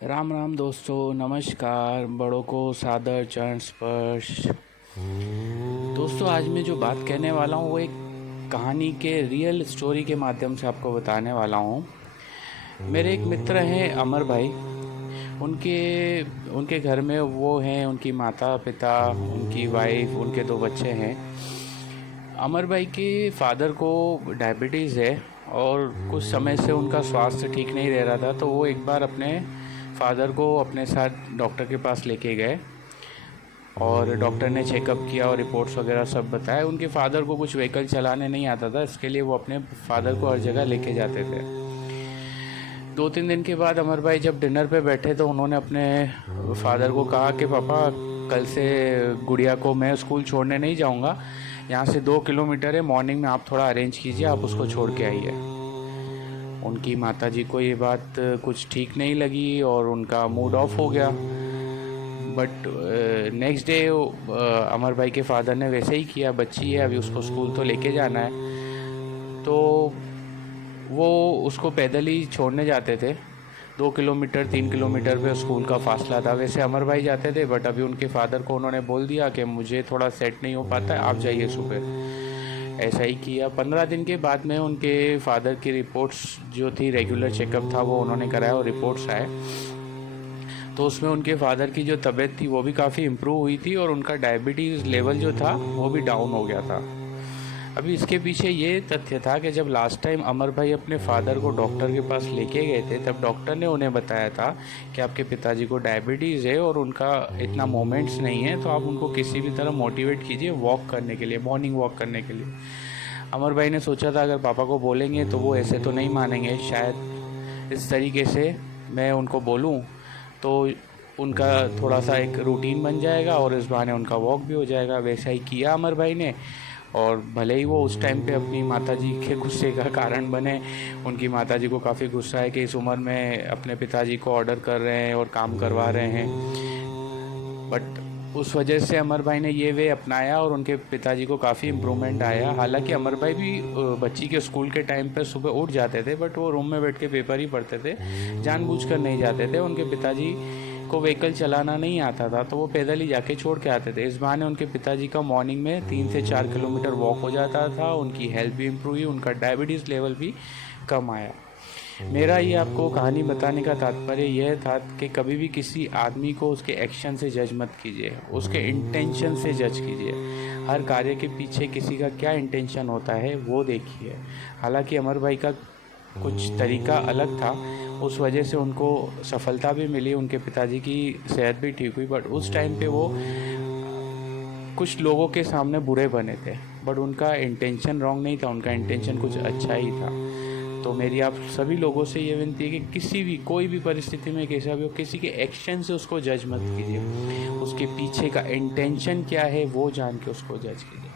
राम राम दोस्तों, नमस्कार। बड़ों को सादर चरण स्पर्श। दोस्तों, आज मैं जो बात कहने वाला हूँ वो एक कहानी के रियल स्टोरी के माध्यम से आपको बताने वाला हूँ। मेरे एक मित्र हैं अमर भाई। उनके उनके घर में वो हैं, उनकी माता पिता, उनकी वाइफ, उनके 2 बच्चे हैं। अमर भाई के फादर को डायबिटीज़ है और कुछ समय से उनका स्वास्थ्य ठीक नहीं रह रहा था, तो वो एक बार अपने फादर को अपने साथ डॉक्टर के पास लेके गए और डॉक्टर ने चेकअप किया और रिपोर्ट्स वगैरह सब बताए। उनके फादर को कुछ व्हीकल चलाने नहीं आता था, इसके लिए वो अपने फादर को हर जगह लेके जाते थे। 2-3 दिन के बाद अमर भाई जब डिनर पे बैठे तो उन्होंने अपने फादर को कहा कि पापा, कल से गुड़िया को मैं स्कूल छोड़ने नहीं जाऊंगा, यहाँ से 2 किलोमीटर है, मॉर्निंग में आप थोड़ा अरेंज कीजिए, आप उसको छोड़ के आइए। उनकी माताजी को ये बात कुछ ठीक नहीं लगी और उनका मूड ऑफ हो गया। बट नेक्स्ट डे अमर भाई के फादर ने वैसे ही किया। बच्ची है, अभी उसको स्कूल तो लेके जाना है, तो वो उसको पैदल ही छोड़ने जाते थे। 2 किलोमीटर 3 किलोमीटर पे स्कूल का फासला था। वैसे अमर भाई जाते थे, बट अभी उनके फादर को उन्होंने बोल दिया कि मुझे थोड़ा सेट नहीं हो पाता है, आप जाइए सुबह। ऐसा ही किया। 15 दिन के बाद में उनके फादर की रिपोर्ट्स जो थी, रेगुलर चेकअप था, वो उन्होंने कराया और रिपोर्ट्स आए तो उसमें उनके फादर की जो तबीयत थी वो भी काफ़ी इम्प्रूव हुई थी और उनका डायबिटीज़ लेवल जो था वो भी डाउन हो गया था। अभी इसके पीछे ये तथ्य था कि जब लास्ट टाइम अमर भाई अपने फादर को डॉक्टर के पास लेके गए थे, तब डॉक्टर ने उन्हें बताया था कि आपके पिताजी को डायबिटीज़ है और उनका इतना मोमेंट्स नहीं है, तो आप उनको किसी भी तरह मोटिवेट कीजिए वॉक करने के लिए, मॉर्निंग वॉक करने के लिए। अमर भाई ने सोचा था अगर पापा को बोलेंगे तो वो ऐसे तो नहीं मानेंगे, शायद इस तरीके से मैं उनको बोलूँ तो उनका थोड़ा सा एक रूटीन बन जाएगा और इस बहाने उनका वॉक भी हो जाएगा। वैसा ही किया अमर भाई ने, और भले ही वो उस टाइम पे अपनी माताजी के गुस्से का कारण बने। उनकी माताजी को काफ़ी गुस्सा है कि इस उम्र में अपने पिताजी को ऑर्डर कर रहे हैं और काम करवा रहे हैं, बट उस वजह से अमर भाई ने ये वे अपनाया और उनके पिताजी को काफ़ी इम्प्रूवमेंट आया। हालांकि अमर भाई भी बच्ची के स्कूल के टाइम पे सुबह उठ जाते थे, बट वो रूम में बैठ के पेपर ही पढ़ते थे, जानबूझकर नहीं जाते थे। उनके पिताजी को व्हीकल चलाना नहीं आता था, तो वो पैदल ही जाके छोड़ के आते थे। इस बहाने उनके पिताजी का मॉर्निंग में 3 से 4 किलोमीटर वॉक हो जाता था, उनकी हेल्थ भी इम्प्रूव हुई, उनका डायबिटीज़ लेवल भी कम आया। मेरा ये आपको कहानी बताने का तात्पर्य यह था कि कभी भी किसी आदमी को उसके एक्शन से जज मत कीजिए, उसके इंटेंशन से जज कीजिए। हर कार्य के पीछे किसी का क्या इंटेंशन होता है वो देखिए। हालांकि अमर भाई का कुछ तरीका अलग था, उस वजह से उनको सफलता भी मिली, उनके पिताजी की सेहत भी ठीक हुई, बट उस टाइम पे वो कुछ लोगों के सामने बुरे बने थे, बट उनका इंटेंशन रॉन्ग नहीं था, उनका इंटेंशन कुछ अच्छा ही था। तो मेरी आप सभी लोगों से ये विनती है कि किसी भी कोई भी परिस्थिति में कैसा भी हो, किसी के एक्शन से उसको जज मत कीजिए, उसके पीछे का इंटेंशन क्या है वो जान के उसको जज कीजिए।